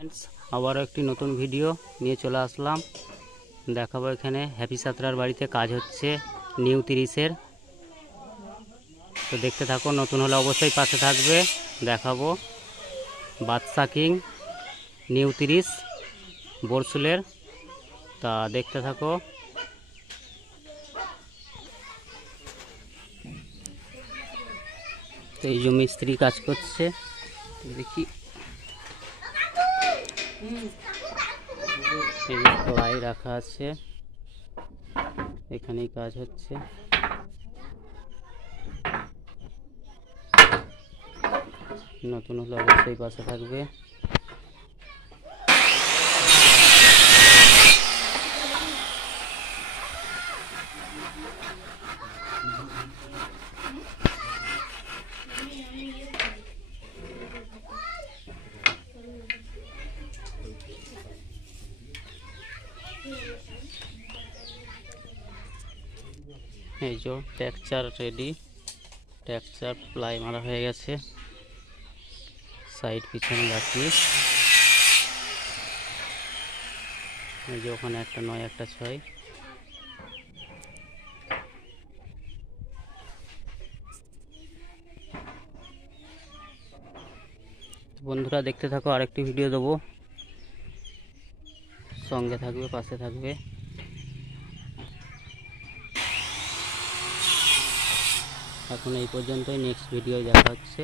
फ्रेंड्स আবারও একটি নতুন ভিডিও নিয়ে চলে আসলাম। দেখাবো এখানে হ্যাপি সাঁতরার বাড়িতে কাজ হচ্ছে নিউ 30-এর। তো দেখতে থাকো, নতুন হলে অবশ্যই পাশে থাকবে। দেখাবো বাদশা কিং নিউ 30 বরসুলের। তা দেখতে থাকো। তো এই যে মিস্ত্রি কাজ করছে, দেখি প্লাই রাখা আছে, এখানেই কাজ হচ্ছে। নতুন হলে অবশ্যই পাশে থাকবে। এই যে টেক্সচার রেডি, টেক্সচার প্লাই মারা হয়ে গেছে, সাইড পিছনে রাখি। এই যে ওখানে একটা 9 একটা 6। বন্ধুরা দেখতে থাকো, আরেকটি ভিডিও দেবো, সঙ্গে থাকবে, পাশে থাকবে। এখন এই পর্যন্তই, নেক্সট ভিডিও দেখা হচ্ছে।